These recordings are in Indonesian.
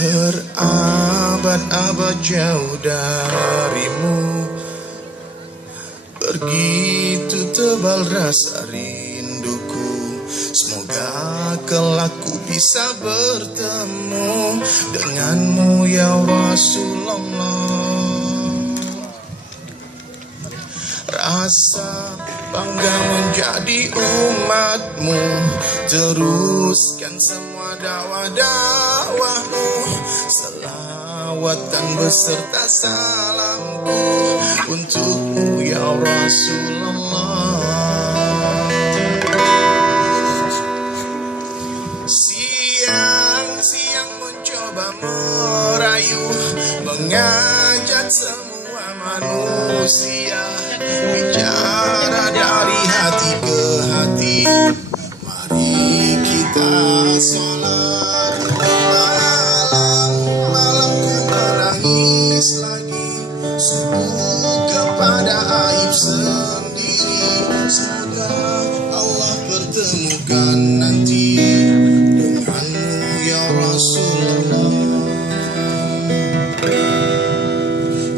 Berabad-abad jauh darimu, begitu tebal rasa rinduku. Semoga kelak ku bisa bertemu denganmu ya Rasulullah. Rasa bangga menjadi umatmu, teruskan semua dakwah-dakwahmu. Selawatan beserta salamku untukmu ya Rasulullah. Siang-siang mencoba merayu, mengajak semua manusia bicara dari hati ke hati. Mari kita sholat malam ku menangis lagi, sibuk kepada aib sendiri. Semoga Allah pertemukan nanti denganmu ya Rasulullah.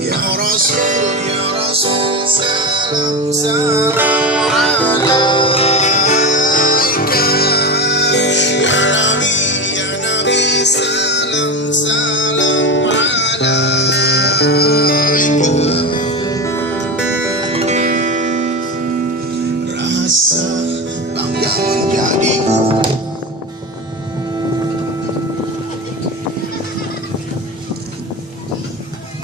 Ya Rasul, ya Rasul, salam salam alaika. Ya Nabi, ya Nabi, salam salam alaika. Rasa bangga menjadi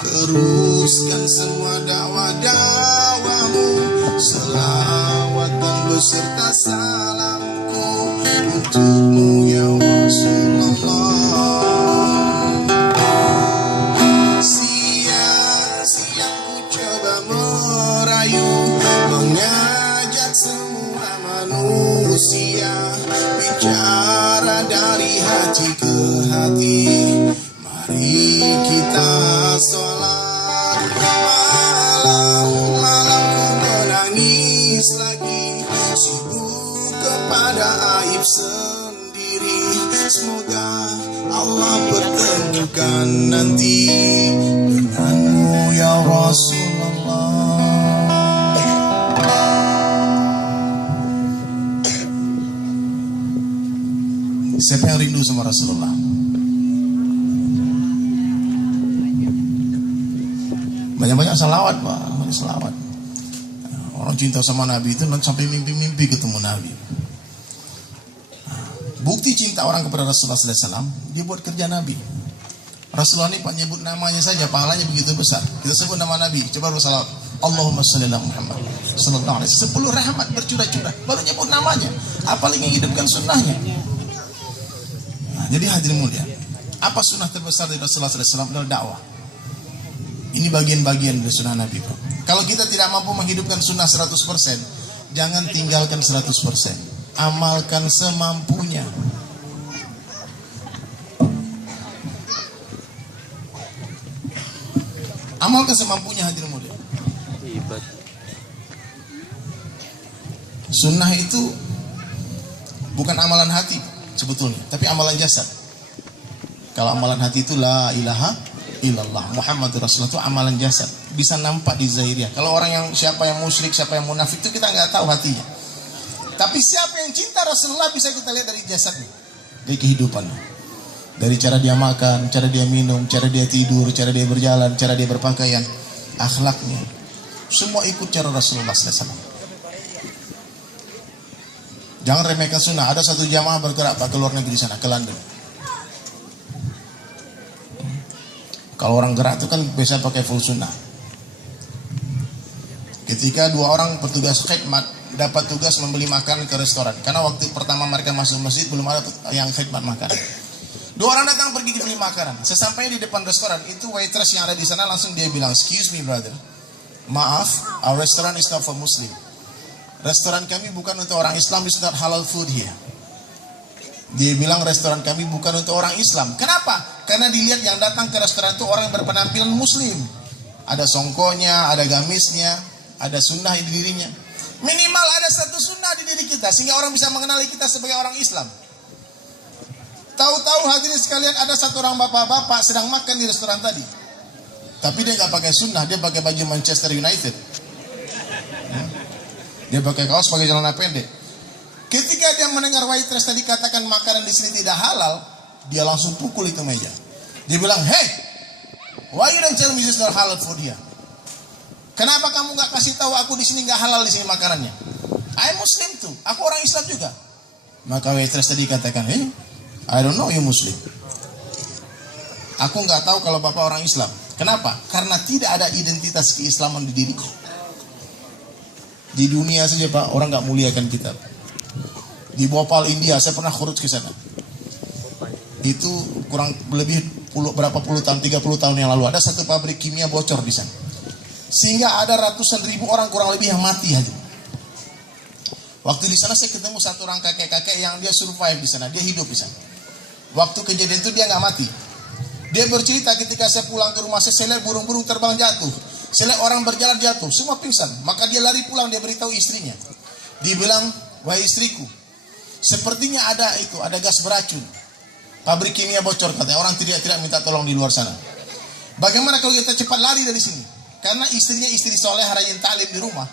teruskan semua dakwah-dakwahmu, selawatan beserta salamku untukmu ya Rasulullah. Siang-siang ku coba merayu, mengajak semua manusia bicara dari hati ke hati. Mari kita sholat malam ku menangis lagi, sibuk kepada aib sendiri. Semoga Allah pertemukan nanti denganmu ya Rasulullah. Siapa yang rindu sama Rasulullah? Banyak-banyak salawat, Pak. Banyak salawat. Orang cinta sama Nabi itu sampai mimpi-mimpi ketemu Nabi. Bukti cinta orang kepada Rasulullah SAW, dia buat kerja Nabi. Rasulullah ini Pak nyebut namanya saja, pahalanya begitu besar. Kita sebut nama Nabi, coba bersalawat. Allahumma sholli ala Muhammad sallallahu alaihi wasallam. 10 rahmat bercurah-curah, baru nyebut namanya. Apalagi menghidupkan sunnahnya. Nah, jadi hadirin mulia, apa sunnah terbesar dari Rasulullah SAW adalah dakwah. Ini bagian-bagian dari sunnah Nabi. Kalau kita tidak mampu menghidupkan sunnah 100%, jangan tinggalkan 100%. Amalkan semampunya. Amalkan semampunya hadirin mulia. Sunnah itu bukan amalan hati sebetulnya, tapi amalan jasad. Kalau amalan hati itu la ilaha illallah Muhammadur Rasulullah, itu amalan jasad, bisa nampak di zahirnya. Kalau orang yang siapa yang musyrik, siapa yang munafik itu kita nggak tahu hatinya. Tapi siapa yang cinta Rasulullah bisa kita lihat dari jasadnya, dari kehidupannya, dari cara dia makan, cara dia minum, cara dia tidur, cara dia berjalan, cara dia berpakaian, akhlaknya, semua ikut cara Rasulullah SAW. Jangan remehkan sunnah. Ada satu jamaah bergerak Pak ke luar negeri sana, ke London. Kalau orang gerak itu kan biasa pakai full sunnah. Ketika 2 orang petugas khidmat dapat tugas membeli makan ke restoran, karena waktu pertama mereka masuk masjid belum ada yang khidmat makan. 2 orang datang pergi beli makanan. Sesampainya di depan restoran, itu waitress yang ada di sana langsung dia bilang, "Excuse me brother, maaf, our restaurant is not for Muslim. Restoran kami bukan untuk orang Islam, it's not halal food here." Dia bilang restoran kami bukan untuk orang Islam. Kenapa? Karena dilihat yang datang ke restoran itu orang yang berpenampilan Muslim. Ada songkonya, ada gamisnya, ada sunnah di dirinya. Minimal ada satu sunnah di diri kita, sehingga orang bisa mengenali kita sebagai orang Islam. Tahu-tahu hadirin sekalian ada satu orang bapak-bapak sedang makan di restoran tadi. Tapi dia nggak pakai sunnah, dia pakai baju Manchester United. Dia pakai kaos, pakai celana pendek. Ketika dia mendengar waitress tadi katakan makanan di sini tidak halal, dia langsung pukul itu meja. Dia bilang, "Hey, why you don't tell me this is not halal for dia? Kenapa kamu nggak kasih tahu aku di sini nggak halal di sini makanannya? I'm Muslim tuh, aku orang Islam juga." Maka waitress tadi katakan, "Hey, I don't know you Muslim. Aku nggak tahu kalau bapak orang Islam. Kenapa? Karena tidak ada identitas keislaman di diriku. Di dunia saja Pak, orang nggak muliakan kita. Di Bhopal, India, saya pernah khurut ke sana. Itu kurang lebih berapa puluh tahun, 30 tahun yang lalu ada satu pabrik kimia bocor di sana. Sehingga ada ratusan ribu orang kurang lebih yang mati aja. Waktu di sana saya ketemu satu orang kakek-kakek yang dia survive di sana, dia hidup di sana. Waktu kejadian itu dia nggak mati. Dia bercerita ketika saya pulang ke rumah saya lihat burung-burung terbang jatuh. Saya lihat orang berjalan jatuh, semua pingsan. Maka dia lari pulang, dia beritahu istrinya. Dia bilang, "Wahai istriku, sepertinya ada gas beracun. Pabrik kimia bocor," katanya. Orang tidak minta tolong di luar sana. Bagaimana kalau kita cepat lari dari sini? Karena istrinya istri soleh rajin taklim di rumah.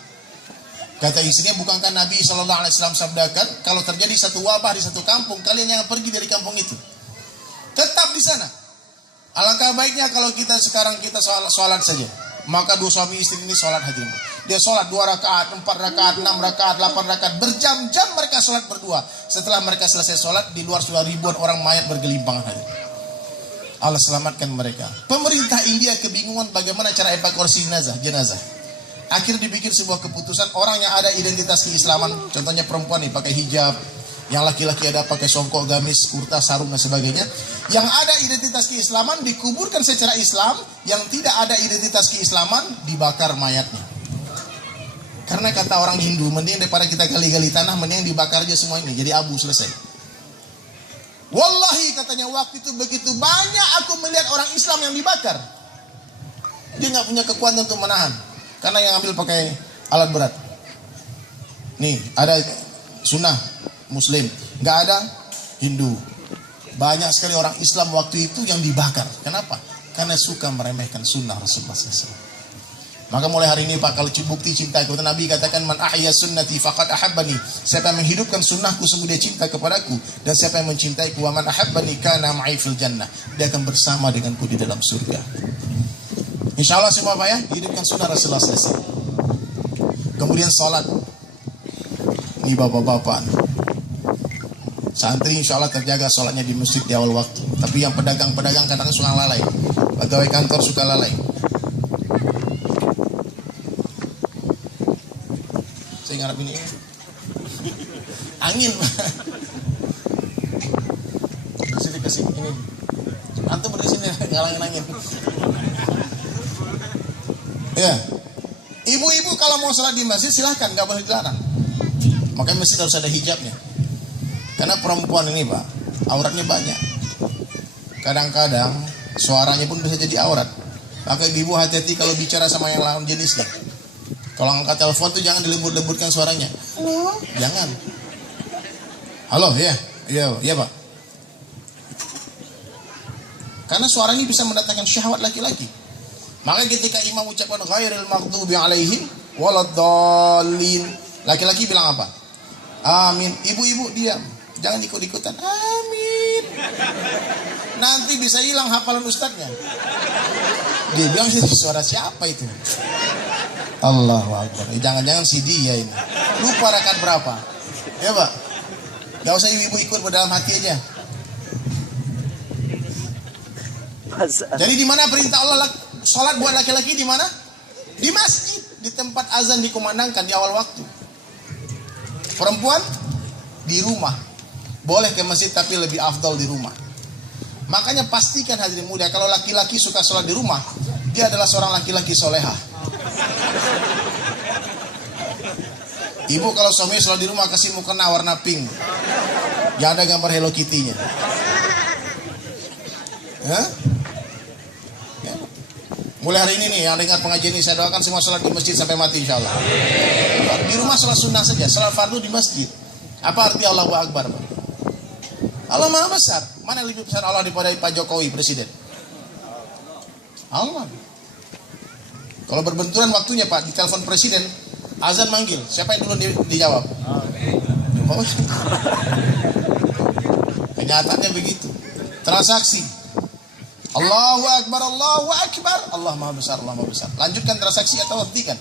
Kata istrinya, "Bukankah Nabi SAW sabdakan, kalau terjadi satu wabah di satu kampung, kalian jangan pergi dari kampung itu. Tetap di sana. Alangkah baiknya kalau kita sekarang sholat saja." Maka dua suami istri ini sholat hadirin. Dia sholat 2 rakaat, 4 rakaat, 6 rakaat, 8 rakaat. Berjam-jam mereka sholat berdua. Setelah mereka selesai sholat, di luar sudah ribuan orang mayat bergelimpangan hadirin. Allah selamatkan mereka. Pemerintah India kebingungan bagaimana cara evakuasi jenazah. Akhirnya dibikin sebuah keputusan, orang yang ada identitas keislaman, contohnya perempuan nih pakai hijab, yang laki-laki ada pakai songkok, gamis, kurta, sarung dan sebagainya. Yang ada identitas keislaman dikuburkan secara Islam, yang tidak ada identitas keislaman dibakar mayatnya. Karena kata orang Hindu, mending daripada kita gali-gali tanah, mending dibakar aja semua ini, jadi abu, selesai. Wallahi katanya waktu itu begitu banyak aku melihat orang Islam yang dibakar. Dia nggak punya kekuatan untuk menahan, karena yang ambil pakai alat berat. Nih ada sunnah Muslim, nggak ada Hindu. Banyak sekali orang Islam waktu itu yang dibakar. Kenapa? Karena suka meremehkan sunnah Rasulullah SAW. Maka mulai hari ini Pak, kalau bukti cinta kepada Nabi katakan, "Man ahya sunnati faqad ahabbani." Siapa yang menghidupkan sunnahku sungguh dia cinta kepadaku, dan siapa yang mencintaiku, "Wa man ahabbani kana ma'i fil jannah." Dia akan bersama denganku di dalam surga. Insyaallah semua Pak ya, hidupkan sunnah Rasulullah SAW. Kemudian salat. Ini bapak-bapak. Santri insya Allah terjaga sholatnya di masjid di awal waktu. Tapi yang pedagang-pedagang kadang suka lalai. Pegawai kantor suka lalai. Saya ngarep ini angin. Sini kasih ini. Antum berdiri sini ngalangin angin. Ya. Ibu-ibu kalau mau sholat di masjid silahkan, nggak boleh dilarang. Makanya masjid harus ada hijabnya. Karena perempuan ini Pak, auratnya banyak. Kadang-kadang suaranya pun bisa jadi aurat. Maka ibu hati-hati kalau bicara sama yang lawan jenisnya. Kalau angkat telepon tuh jangan dilembut-lembutkan suaranya. Halo? Jangan. Halo, ya. Iya Pak. Karena suaranya bisa mendatangkan syahwat laki-laki. Maka ketika imam ucapkan ghairil maghdubi alaihim waladdallin, laki-laki bilang apa? Amin. Ibu-ibu diam. Jangan ikut-ikutan. Amin. Nanti bisa hilang hafalan ustadznya. Dia bilang sih suara siapa itu? Allahu Akbar. Jangan-jangan si dia ini. Lupa rakaat berapa? Ya Pak. Gak usah ibu-ibu ikut dalam hati aja. Jadi di mana perintah Allah sholat buat laki-laki di mana? Di masjid, di tempat azan dikumandangkan di awal waktu. Perempuan di rumah. Boleh ke masjid tapi lebih afdal di rumah. Makanya pastikan hadirin mulia, kalau laki-laki suka sholat di rumah, dia adalah seorang laki-laki soleha. Ibu kalau suami sholat di rumah kasih mukena warna pink, yang ada gambar Hello Kitty-nya. Ya? Mulai hari ini nih, yang dengar pengajian ini, saya doakan semua sholat di masjid sampai mati insya Allah. Di rumah sholat sunnah saja, sholat fardu di masjid. Apa arti Allahu Akbar Pak? Allah Maha besar. Mana yang lebih besar Allah daripada Pak Jokowi presiden? Allah. Kalau berbenturan waktunya Pak, ditelepon presiden, azan manggil, siapa yang dulu dijawab? Oh. Kenyataannya begitu. Transaksi. Allahu Akbar, Allahu Akbar. Allah Maha besar, Allah Maha besar. Lanjutkan transaksi atau hentikan?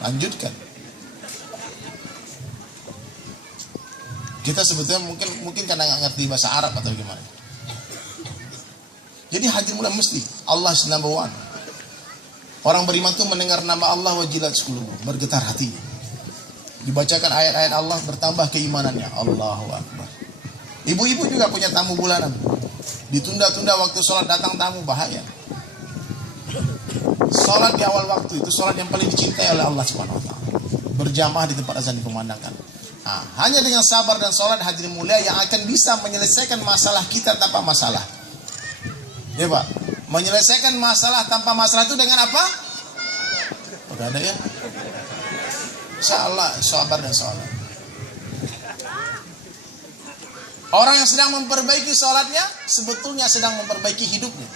Lanjutkan. Kita sebetulnya mungkin karena nggak ngerti bahasa Arab atau gimana. Jadi hadir mulai mesti Allah is number one. Orang beriman itu mendengar nama Allah wajilat qulubuhum, bergetar hatinya. Dibacakan ayat-ayat Allah, bertambah keimanannya. Allahu Akbar. Ibu-ibu juga punya tamu bulanan. Ditunda-tunda waktu sholat, datang tamu, bahaya. Sholat di awal waktu itu sholat yang paling dicintai oleh Allah Subhanahu wa taala. Berjamaah di tempat azan dikumandangkan. Nah, hanya dengan sabar dan sholat hadirin mulia yang akan bisa menyelesaikan masalah kita tanpa masalah. Ya Pak, menyelesaikan masalah tanpa masalah itu dengan apa? Udah ada ya? Insyaallah sabar dan sholat. Orang yang sedang memperbaiki sholatnya sebetulnya sedang memperbaiki hidupnya.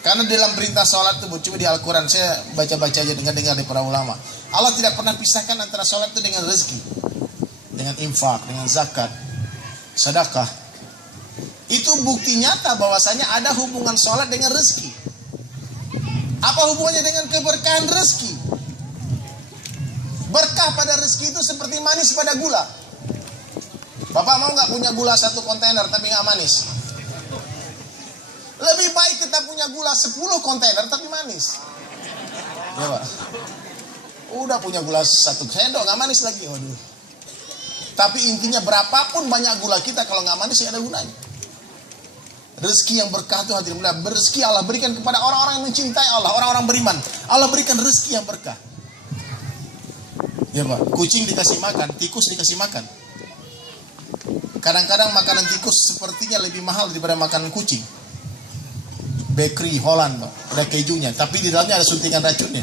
Karena dalam perintah sholat itu cuma di Al-Quran, saya baca-baca aja dengar dari para ulama. Allah tidak pernah pisahkan antara sholat itu dengan rezeki, dengan infak, dengan zakat, sedekah. Itu bukti nyata bahwasanya ada hubungan sholat dengan rezeki. Apa hubungannya dengan keberkahan rezeki? Berkah pada rezeki itu seperti manis pada gula. Bapak mau nggak punya gula 1 kontainer tapi nggak manis? Lebih baik kita punya gula 10 kontainer tapi manis. Ya Pak. Udah punya gula 1 sendok nggak manis lagi. Waduh. Tapi intinya berapapun banyak gula kita kalau nggak manis ya ada gunanya. Rezeki yang berkah itu hadirin mulia, rezeki Allah berikan kepada orang-orang yang mencintai Allah, orang-orang beriman. Allah berikan rezeki yang berkah. Ya Pak, kucing dikasih makan, tikus dikasih makan. Kadang-kadang makanan tikus sepertinya lebih mahal daripada makanan kucing. Bakery Holland Pak, ada kejunya, tapi di dalamnya ada suntikan racunnya.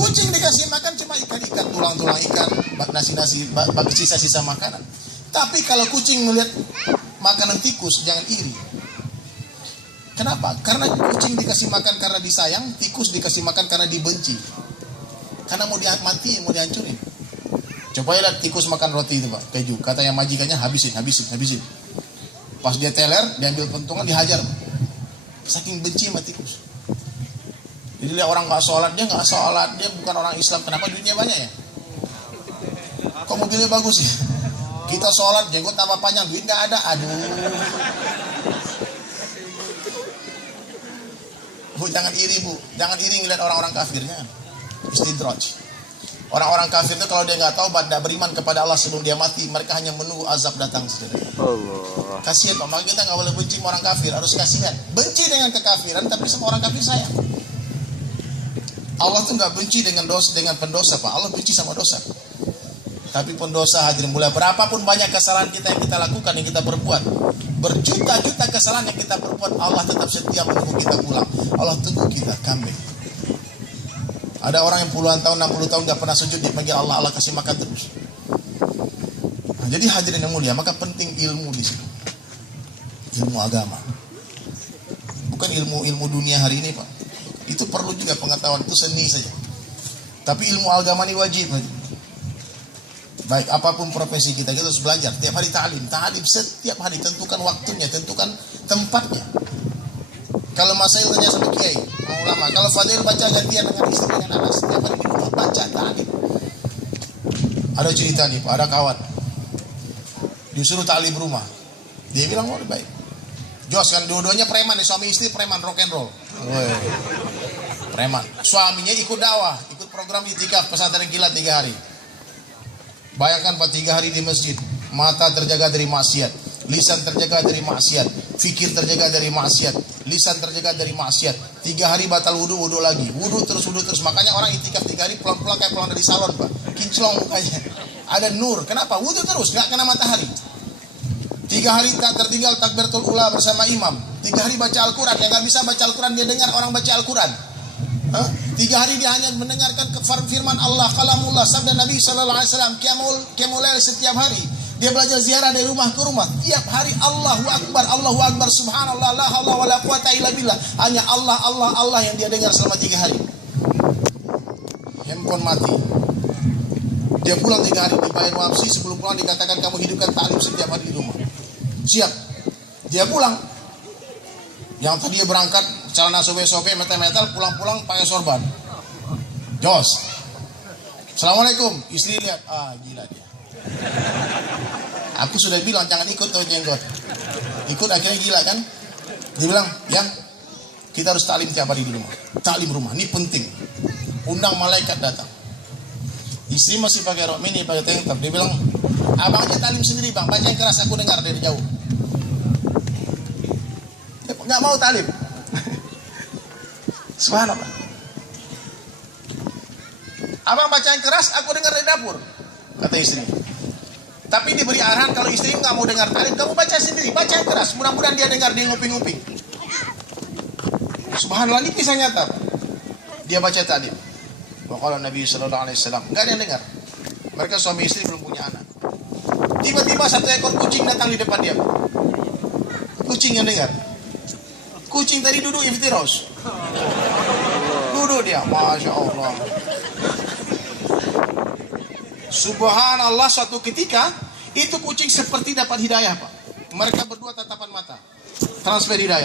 Kucing dikasih makan cuma ikan-ikan, tulang-tulang ikan, nasi-nasi, sisa-sisa makanan. Tapi kalau kucing melihat makanan tikus, jangan iri. Kenapa? Karena kucing dikasih makan karena disayang, tikus dikasih makan karena dibenci. Karena mau dimatiin, mau dihancurin. Coba lihat tikus makan roti itu Pak, keju. Kata yang majikannya habisin. Pas dia teler, diambil pentungan, dihajar. Saking benci sama tikus. Jadi lihat orang nggak sholat, dia bukan orang Islam. Kenapa duitnya banyak ya? Kok mobilnya bagus ya? Kita sholat, jenggot tambah panjang, duit nggak ada. Aduh. Bu, jangan iri Bu. Jangan iri ngeliat orang-orang kafirnya. Istidraj. Orang-orang kafir itu kalau dia nggak tahu, tidak beriman kepada Allah sebelum dia mati, mereka hanya menunggu azab datang saja. Allah. Kasihan Pak, maka kita nggak boleh benci sama orang kafir, harus kasihan. Benci dengan kekafiran, tapi sama orang kafir sayang. Allah tuh nggak benci dengan pendosa Pak, Allah benci sama dosa. Tapi pendosa hadirin mulia, berapapun banyak kesalahan kita yang kita lakukan, yang kita perbuat, berjuta-juta kesalahan yang kita perbuat, Allah tetap setia menunggu kita pulang. Allah tunggu kita comeback. Ada orang yang puluhan tahun, 60 tahun gak pernah sujud, dipanggil Allah, Allah kasih makan terus. Nah, jadi hadirin yang mulia, maka penting ilmu di sini, ilmu agama, bukan ilmu dunia hari ini Pak. Itu perlu juga pengetahuan, itu seni saja. Tapi ilmu agama ini wajib. Baik, apapun profesi kita harus belajar. Tiap hari ta'lim setiap hari. Tentukan waktunya, tentukan tempatnya. Kalau Masail tanya sama kiai, mau ulama. Kalau Fadil baca gantian dengan istri dengan anak. Setiap hari di rumah baca ta'lim. Ada cerita nih Pak, ada kawan disuruh ta'lim rumah. Dia bilang, oh baik. Jos kan dua-duanya preman nih, suami istri preman rock and roll. Preman. Suaminya ikut dakwah, ikut program itikaf pesantren kilat 3 hari. Bayangkan Pak, 3 hari di masjid, mata terjaga dari maksiat, lisan terjaga dari maksiat, fikir terjaga dari maksiat, lisan terjaga dari maksiat. 3 hari batal wudu lagi, wudu terus. Makanya orang itikaf 3 hari pulang kayak pulang dari salon Pak, kinclong mukanya, ada nur. Kenapa? Wudu terus, nggak kena matahari. 3 hari tak tertinggal takbiratul ula bersama imam. 3 hari baca Al-Quran, yang nggak bisa baca Al-Quran dia dengar orang baca Al-Quran. 3 hari dia hanya mendengarkan firman Allah, kalamullah, sabda Nabi SAW, qiyamul lail setiap hari. Dia belajar ziarah dari rumah ke rumah. Tiap hari Allahu Akbar, subhanallah, la haula wala quwata illa billah. Hanya Allah, Allah, Allah yang dia dengar selama 3 hari. Handphone mati. Dia pulang 3 hari, dibayar wafsi, sebelum pulang dikatakan kamu hidupkan taklim setiap hari di rumah. Siap. Dia pulang. Yang tadi dia berangkat celana sobek-sobek metal-metal, pulang-pulang pakai sorban. Jos. Assalamualaikum. Istri lihat, gila dia. Aku sudah bilang jangan ikut tuh jenggot. Ikut akhirnya gila kan? Dia bilang, yang kita harus taklim tiap hari di rumah. Taklim rumah, ini penting. Undang malaikat datang. Istri masih pakai rok mini, pakai tank top. Dia bilang, abang aja taklim sendiri bang, baca yang keras, aku dengar dari jauh. Dia nggak mau taklim. Subhanallah. Abang baca yang keras, aku dengar dari dapur, kata istri. Tapi diberi arahan kalau istri nggak mau dengar taklim, kamu baca sendiri, baca yang keras. Mudah-mudahan dia dengar, dia nguping-nguping. Subhanallah, ini kisah nyata. Dia baca taklim. Waqala Nabi sallallahu alaihi wasallam, nggak ada yang dengar. Mereka suami istri belum punya anak. Tiba-tiba satu ekor kucing datang di depan dia. Kucing yang dengar. Kucing tadi duduk iftiros. Duduk dia, masya Allah. Subhanallah, suatu ketika itu kucing seperti dapat hidayah, Pak. Mereka berdua tatapan mata, transfer hidayah.